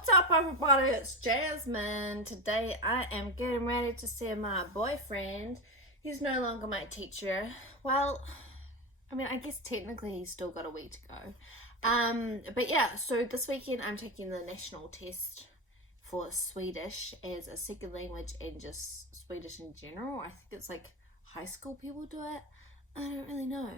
What's up, everybody? It's Jasmine. Today I am getting ready to see my boyfriend. He's no longer my teacher. Well, I guess technically he's still got a week to go. But yeah, so this weekend I'm taking the national test for Swedish as a second language and just Swedish in general. I think it's like high school people do it. I don't really know.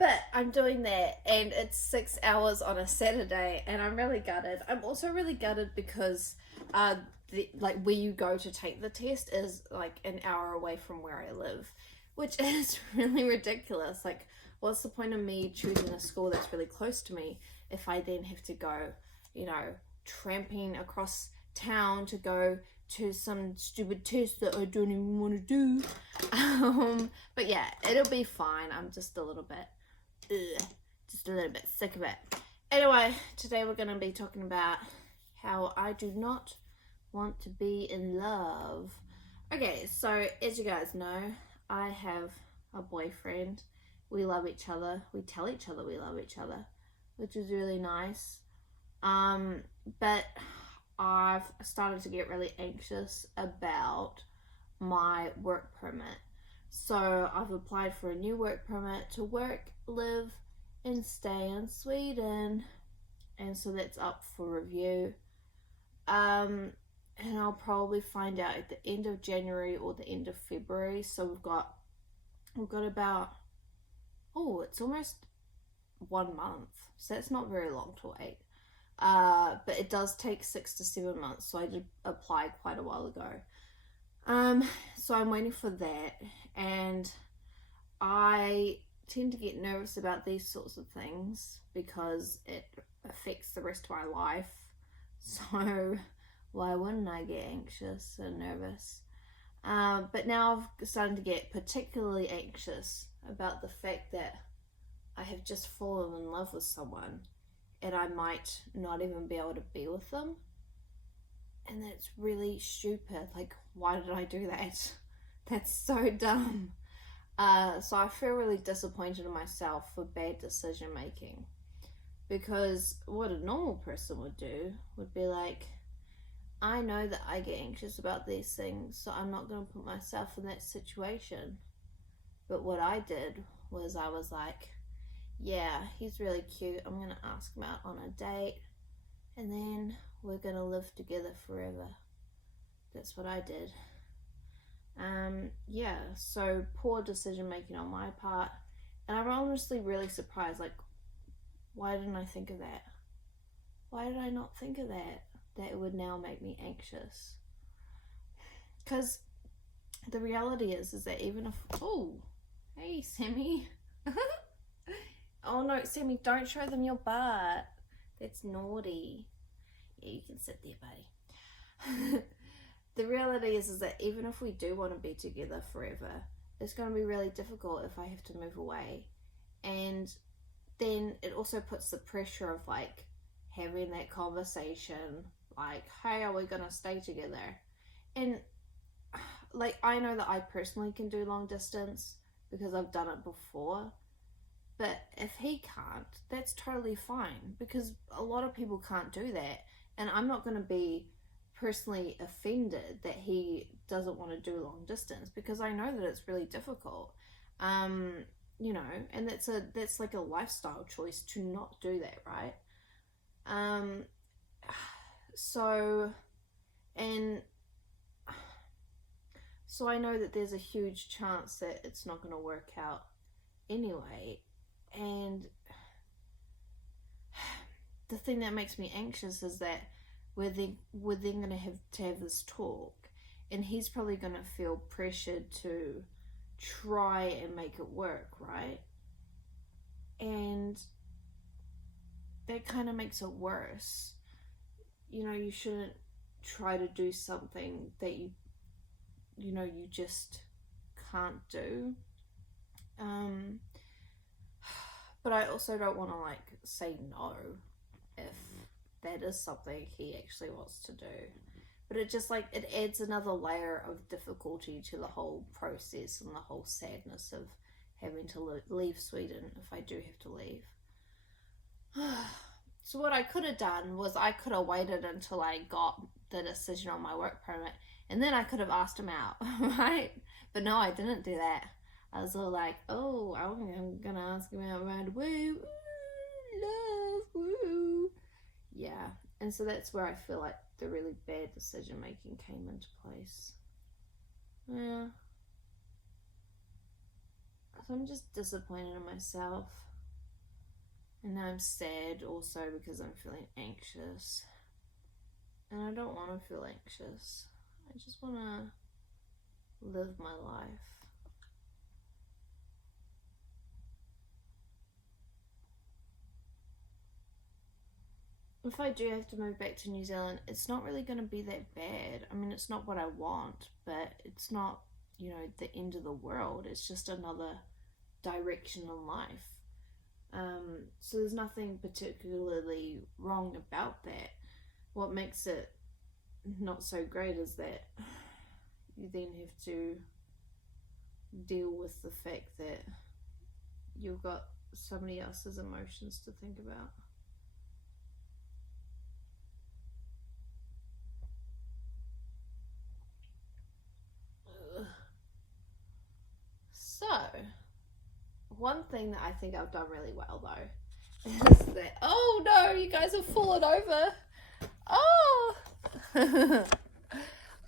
But I'm doing that, and it's 6 hours on a Saturday, and I'm really gutted. I'm also really gutted because, where you go to take the test is like an hour away from where I live, which is really ridiculous. Like, what's the point of me choosing a school that's really close to me if I then have to go, tramping across town to go to some stupid test that I don't even want to do. But yeah, it'll be fine. I'm just a little bit sick of it. Anyway, today we're going to be talking about how I do not want to be in love. Okay, so as you guys know, I have a boyfriend. We love each other. We tell each other we love each other, which is really nice. But I've started to get really anxious about my work permit. So I've applied for a new work permit to work, live, and stay in Sweden. And so that's up for review. And I'll probably find out at the end of January or the end of February. So we've got about, it's almost 1 month. So that's not very long to wait. But it does take 6 to 7 months. So I did apply quite a while ago. So I'm waiting for that, and I tend to get nervous about these sorts of things because it affects the rest of my life. So why wouldn't I get anxious and nervous? But now I've started to get particularly anxious about the fact that I have just fallen in love with someone and I might not even be able to be with them. And that's really stupid. Like, why did I do that? That's so dumb. So I feel really disappointed in myself for bad decision making. Because what a normal person would do would be like, I know that I get anxious about these things, so I'm not going to put myself in that situation. But what I did was I was like, yeah, he's really cute. I'm going to ask him out on a date. And then we're gonna live together forever. That's what I did. So poor decision making on my part. And I'm honestly really surprised, like, why didn't I think of that? Why did I not think of that? That it would now make me anxious. Because the reality is that even if, hey Sammy. Oh no, Sammy, don't show them your butt. That's naughty. Yeah, you can sit there, buddy. The reality is that even if we do want to be together forever, it's going to be really difficult if I have to move away. And then it also puts the pressure of like having that conversation, like, hey, are we going to stay together? And like, I know that I personally can do long distance because I've done it before. But if he can't, that's totally fine because a lot of people can't do that. And I'm not going to be personally offended that he doesn't want to do long distance because I know that it's really difficult. And that's like a lifestyle choice to not do that, right? So I know that there's a huge chance that it's not going to work out anyway. And the thing that makes me anxious is that we're then going to have this talk, and he's probably going to feel pressured to try and make it work, right? And that kind of makes it worse. You shouldn't try to do something that you just can't do. But I also don't want to like say no if that is something he actually wants to do. But it just like, it adds another layer of difficulty to the whole process and the whole sadness of having to leave Sweden if I do have to leave. So what I could have done was I could have waited until I got the decision on my work permit, and then I could have asked him out, right? But no, I didn't do that. I was all like, oh, I'm gonna ask him out right away. Woo, love, woo. Yeah, and so that's where I feel like the really bad decision making came into place. Yeah. So I'm just disappointed in myself. And now I'm sad also because I'm feeling anxious. And I don't want to feel anxious. I just want to live my life. If I do have to move back to New Zealand, it's not really going to be that bad. I mean, it's not what I want, but it's not, the end of the world. It's just another direction in life. So there's nothing particularly wrong about that. What makes it not so great is that you then have to deal with the fact that you've got somebody else's emotions to think about. So, one thing that I think I've done really well though is that, oh no, you guys have fallen over. Oh!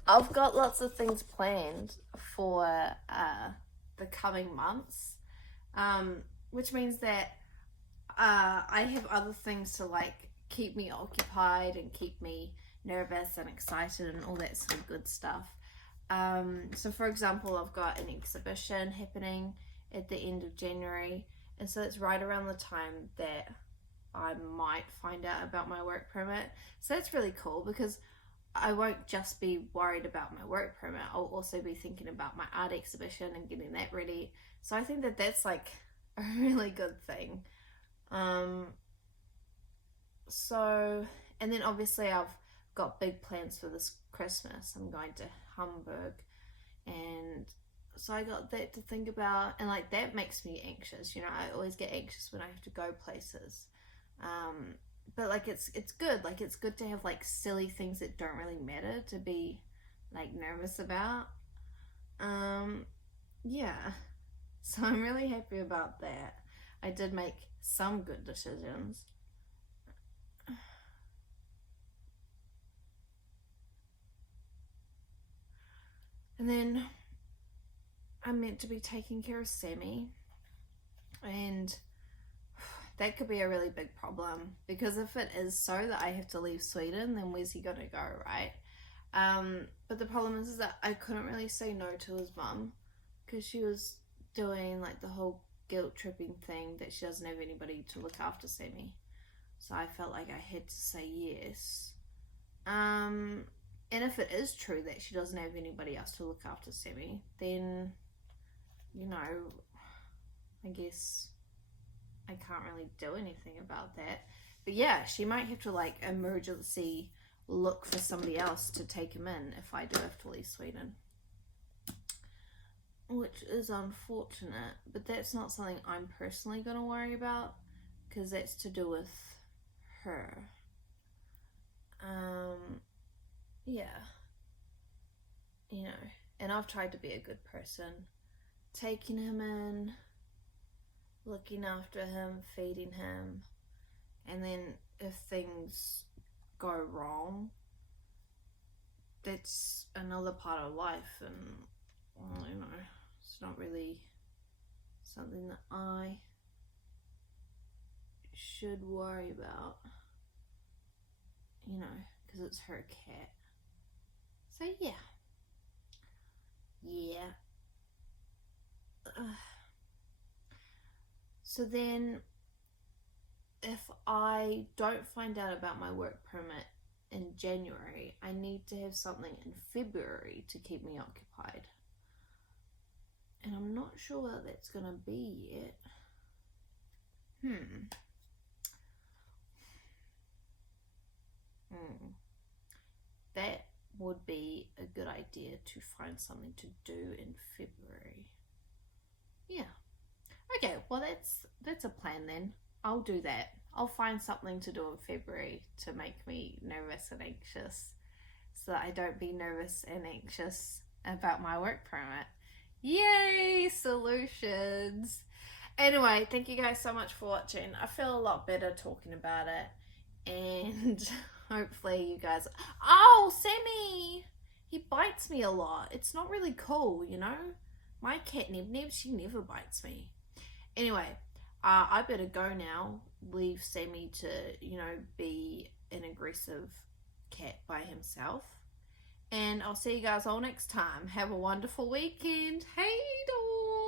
I've got lots of things planned for the coming months, which means that I have other things to like keep me occupied and keep me nervous and excited and all that sort of good stuff. So for example, I've got an exhibition happening at the end of January, and so it's right around the time that I might find out about my work permit. So that's really cool because I won't just be worried about my work permit, I'll also be thinking about my art exhibition and getting that ready. So I think that that's like a really good thing. So, and then obviously I've got big plans for this Christmas. I'm going to Hamburg, and so I got that to think about, and like that makes me anxious. I always get anxious when I have to go places. But like it's good. Like it's good to have like silly things that don't really matter to be like nervous about. Yeah. So I'm really happy about that. I did make some good decisions. And then I'm meant to be taking care of Sammy, and that could be a really big problem because if it is so that I have to leave Sweden, then where's he gonna go, right? But the problem is that I couldn't really say no to his mum because she was doing like the whole guilt tripping thing that she doesn't have anybody to look after Sammy. So I felt like I had to say yes. And if it is true that she doesn't have anybody else to look after Sammy, then, I guess I can't really do anything about that. But yeah, she might have to like emergency look for somebody else to take him in if I do have to leave Sweden. Which is unfortunate, but that's not something I'm personally going to worry about because that's to do with her. Yeah. And I've tried to be a good person, taking him in, looking after him, feeding him, and then if things go wrong, that's another part of life, and it's not really something that I should worry about, because it's her cat. So yeah. So then if I don't find out about my work permit in January, I need to have something in February to keep me occupied. And I'm not sure what that's going to be yet. That would be a good idea to find something to do in February. Yeah. Okay, well that's a plan then. I'll do that. I'll find something to do in February to make me nervous and anxious so that I don't be nervous and anxious about my work permit. Yay, solutions. Anyway, thank you guys so much for watching. I feel a lot better talking about it. And hopefully you guys... Oh, Sammy! He bites me a lot. It's not really cool, you know? My cat Nib Nib, she never bites me. Anyway, I better go now. Leave Sammy to, you know, be an aggressive cat by himself. And I'll see you guys all next time. Have a wonderful weekend. Hey, dog!